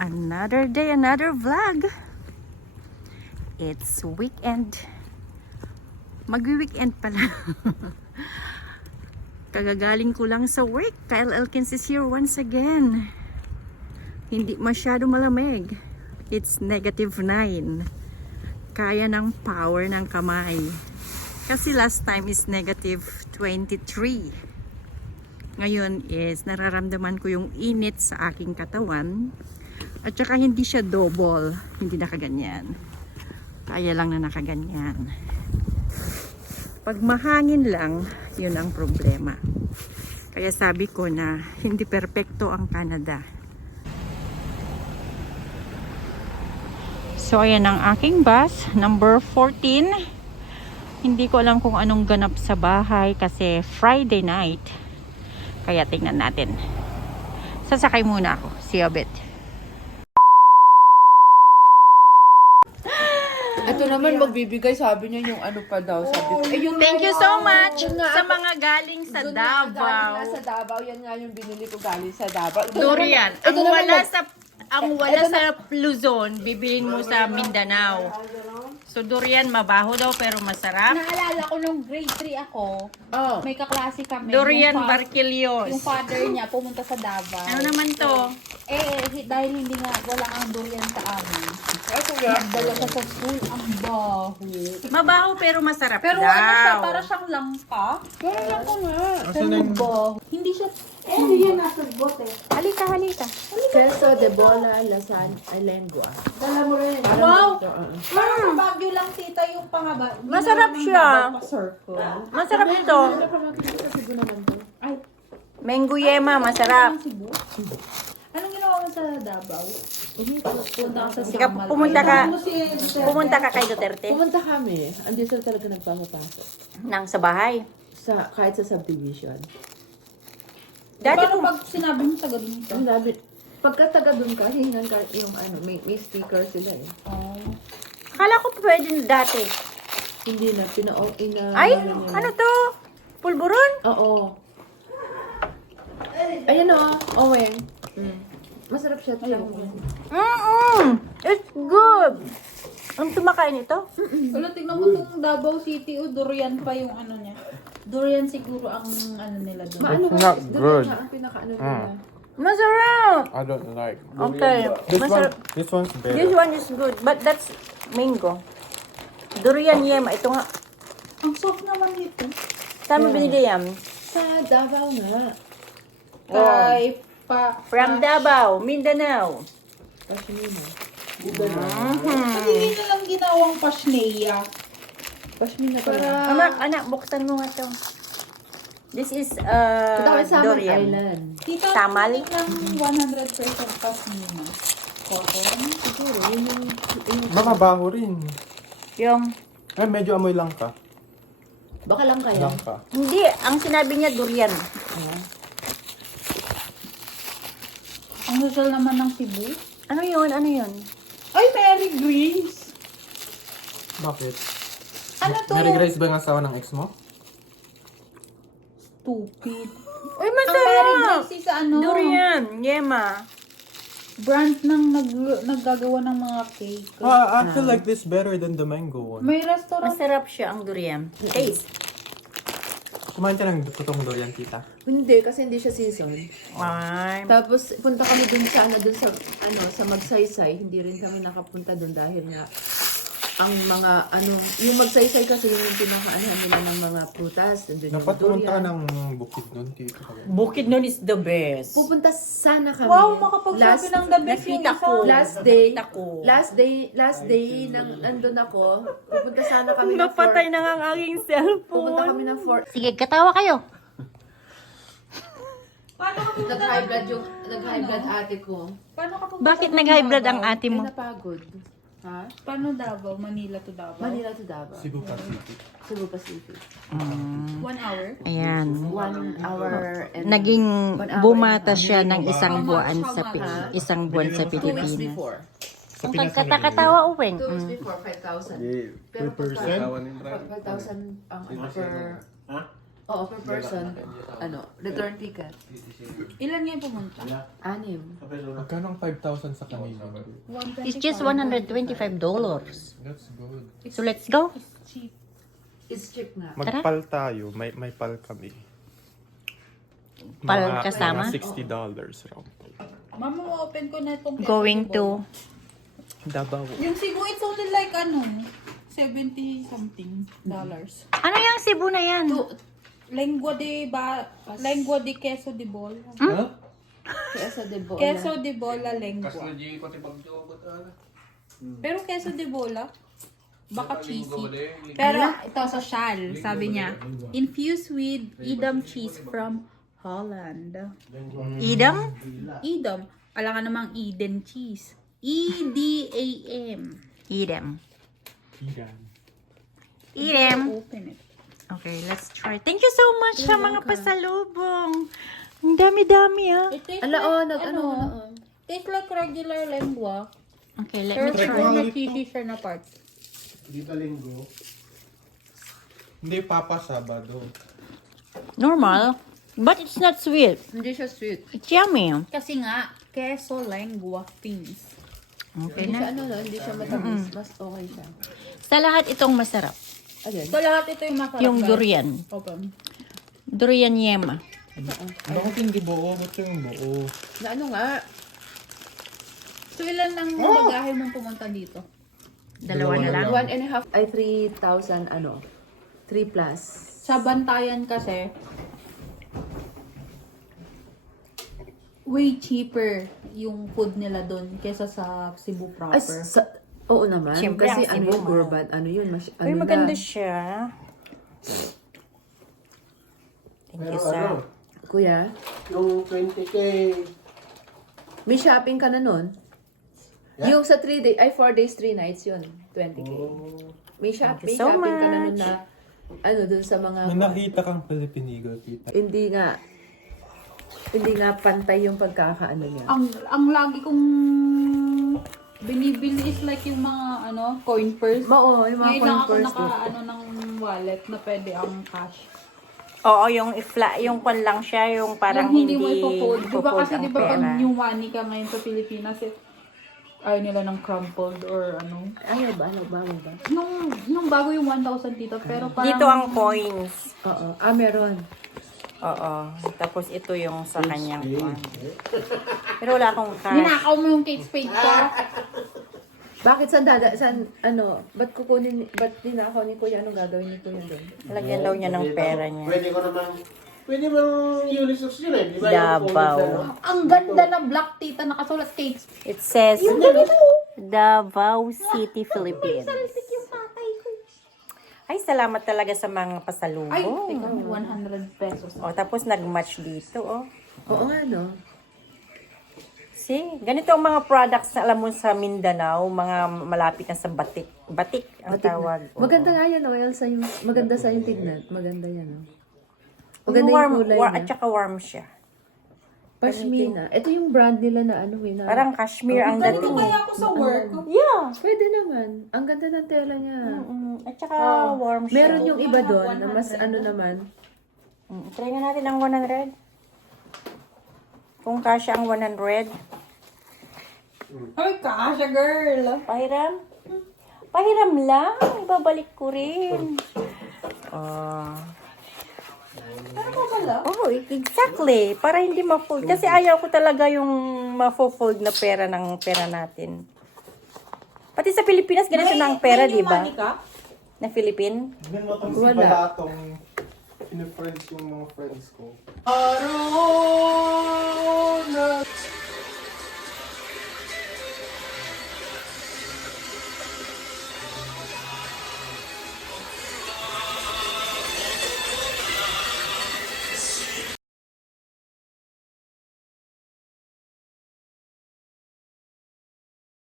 Another day, another vlog. It's weekend. Mag-weekend pala. Kagagaling ko lang sa work. Kyle Elkins is here once again. Hindi masyado malamig. It's -9. Kaya ng power ng kamay. Kasi last time is -23. Ngayon is nararamdaman ko yung init sa aking katawan. At saka hindi siya double. Hindi nakaganyan. Kaya lang na nakaganyan. Pag mahangin lang, yun ang problema. Kaya sabi ko na hindi perpekto ang Canada. So ayan ang aking bus, number 14. Hindi ko alam kung anong ganap sa bahay kasi Friday night. Kaya tingnan natin. Sasakay muna ako. See you a bit. Ito naman magbibigay, sabi niya yung ano pa daw, sabi ko. Yung Thank you so much sa mga galing sa galing Davao. na sa Davao, yan nga yung binili ko galing sa Davao. Durian. Ang wala sa Luzon, bibilin mo sa Mindanao. So durian mabaho daw pero masarap. Naalala ko nung grade 3 ako, Oh. may kaklase kami. Durian yung Barquillos. father niya pumunta sa Davao. Ano naman to? Dahil hindi nga wala ang durian sa amin. Ay, kuya. Dala siya sa school, ang baho. Mabaho pero masarap Pero daw. ano siya, para siyang langka. Kaya lang ko nga. Pero baho. Hindi siya, Halika, halika. Queso de bola, lasan, ay lengua. wow! Parang sa Baguio lang tita yung pangaba. Masarap siya. Circle. Masarap ito. Mango yema, masarap. Anong ginawa mo sa Davao? Punta ka sa Sige, Samal. pumunta ka kay Duterte. Pumunta kami, andito na talaga nagpapapasok. Nang sa bahay. Kahit sa subdivision. Dati Paano pag sinabi mo taga dito? Ang labi. Pagka taga doon ka, hihingan ka yung ano, may sticker sila eh. Oh. akala ko pwede dati. Hindi na, Ay, ano to? Pulburon? Oo. Ayan o, Oweng. Masarap siya. It's good. Ang tumakain ito? Wala, tignan mo itong Davao City, durian pa yung ano niya. Durian siguro ang ano nila doon. Maano It's ka? not good. Ang pinakaano nila. Masarap. I don't like. Okay. Masarap. This one's better. This one is good, but that's mango. Durian yema. Ito nga. Ang soft naman nito. Saan mo binili yan? Sa Davao nga. Kay From Davao, Mindanao. Pashmina. Hindi nila lang ginawang pasneya. Pashmina para... Anak, buksan mo nga to. This is Ito kay Samal durian. Island. Tita, Tamal? ng 100% pasnina. Cotton. Siguro, yun yung... Mababaho rin. Yung, Ay, medyo amoy lang ka. Baka lang kaya. Lang ka. hindi, ang sinabi niya durian. Ang usual naman ng Cebu. Ano yun? Ano yun? Ay, Mary Grace! Bakit? Ano to? Mary Grace ba yung asawa ng ex mo? Stupid. Uy, Ang Mary masarap! Grace is ano? Durian, yema. Brand ng naggagawa ng mga cake. I feel like this better than the mango one. May restaurant. Masarap siya ang durian. Taste. Kumain ka ng totoong durian, tita. Hindi, kasi hindi siya season. Ay, Tapos, punta kami dun sa, sa Magsaysay. Hindi rin kami nakapunta dun dahil nga, ang mga, yung Magsaysay kasi yung pinakaanahan nila ng mga prutas. Nandun yung Dapat pumunta ka durian. ng bukid nun, tita. Bukid nun is the best. Pupunta sana kami. Wow, makapagsabi ng the best yung Nakita isa. ko. Last day, Nakita ko. last day nang andun ako, pupunta sana kami ng Napatay na nga ang aking cellphone. Pupunta kami ng Fort. Sige, katawa kayo. Paano ka pumunta? Nag-high blood ate ko. Paano ka pumunta? Bakit nag-high blood ang ate Ay, mo? napagod. Ha? Paano Davao? Manila to Davao? Manila to Davao. Cebu Pacific. Cebu Pacific. 1 hour? Ayan. 1 hour and... Naging 1 hour bumata and- siya ng isang buwan sa isang buwan sa 2 weeks Pilipinas. before. Ang katakatawa, Uweng. 2 weeks before, 5,000. Pero Per person? 5,000 ang per... Oo, per person. Return ticket. Ilan nga yung pumunta? 6. Magkano ang 5,000 sa Canadian? It's just $125. That's good. So let's go. Cheap. It's cheap nga. Magpal tayo. May pal kami. Pal kasama? Mga $60 round trip. Mama, open ko na itong Going to Davao. Yung Cebu, it's only like 70 something dollars. ano yung Cebu na yan? Lengua de queso de bola. Kesa de bola. Queso de bola lengua. Pero queso de bola, baka cheesy. Pero ito social, sabi niya, infused with Edam cheese from Holland. Edam? Edam, alam ka namang Eden cheese. E-D-A-M. Edam. Iran. Edam. Open it. Okay, let's try. Thank you so much sa mga pasalubong. Ang dami-dami ah. It tastes Ala, like, nag-ano. tastes like regular lengua. Okay, let Pero me try. may cheesy siya na part. Hindi, Papa Sabado. Normal, but it's not sweet. Hindi siya sweet. It's yummy. Kasi nga, queso lengua fins. Okay Hindi siya na. hindi siya matamis. Mas okay siya. Sa lahat itong masarap. Again. So lahat ito yung masarap. Yung guys. durian. Open. Durian yema. Bakit hindi buo? Ba't yung buo? Na ano nga? So ilan lang bagahe mong pumunta dito? Dalawa na lang. 1.5 ay 3,000 3 plus. Sa Bantayan kasi, way cheaper yung food nila doon kesa sa Cebu proper. Ay, oo naman. Siyempre, kasi ang ano Cebu, yung Gurban, ano yun, Uy, maganda siya. Thank you, sir. Kuya, Yung 20K, may shopping ka na nun? Yung sa 4 days, 3 nights yun, 20K. May Thank you so shopping ka na nun much. na, dun sa mga, May nakita kang Philippine Eagle, tita. hindi nga pantay yung pagkakaano niya. Ang lagi kong binibili is like yung mga coin purse. Oo, yung mga Ngayon lang ako coin naka purse. ng wallet na pwede ang cash. Oo, yung yung kwan lang siya, yung parang Yung hindi mo ipo-fold. Di ba ipo-fold kasi ang di ba pag pera. new money ka ngayon sa Pilipinas, ayaw nila ng crumpled or Ayaw ba? Nung bago yung 1,000 dito, pero parang... Dito ang coins. Oo. Meron. Oo. Tapos ito yung sa kanyang kwan. Pero wala akong cash. Ninakaw mo yung Kate Spade ko. Bakit ba't dinakaw ni Kuya? Anong gagawin ni Kuya doon? Lagyan daw niya ng pera niya. pwede bang Unisys yun eh? Di ba? Davao. Ang ganda na black tita nakasulat Kate Spade. It says Davao City, Philippines. Yung tatay ko. Ay, salamat talaga sa mga Ay, pasalubong. teka, may 100 pesos. O, tapos nag-match dito, oh. Oo nga, no? See, ganito ang mga products na alam mo sa Mindanao, mga malapit na sa batik. Batik ang tawag. Oo. Maganda nga yan, Noel. Maganda sa yung tignan. Maganda yan, no? Yung Maganda warm, yung kulay at niya. saka warm siya. Pashmina. Ito yung brand nila na na... Parang cashmere ang Ganito dating. kaya ako sa work. Yeah. Pwede naman. Ang ganda ng tela niya. At saka warm siya. Meron yung iba doon na mas naman. Try na natin ang 100. Kung kasya ang 100. Ay, kasha girl. Pahiram. Pahiram lang. Ibabalik ko rin. Oh, exactly. Para hindi ma-fold. Kasi ayaw ko talaga yung ma-fold na pera ng pera natin. Pati sa Pilipinas, ganito na ang pera, di ba? Na Philippine. Ganun mo itong si Balatong in-friends yung mga friends ko.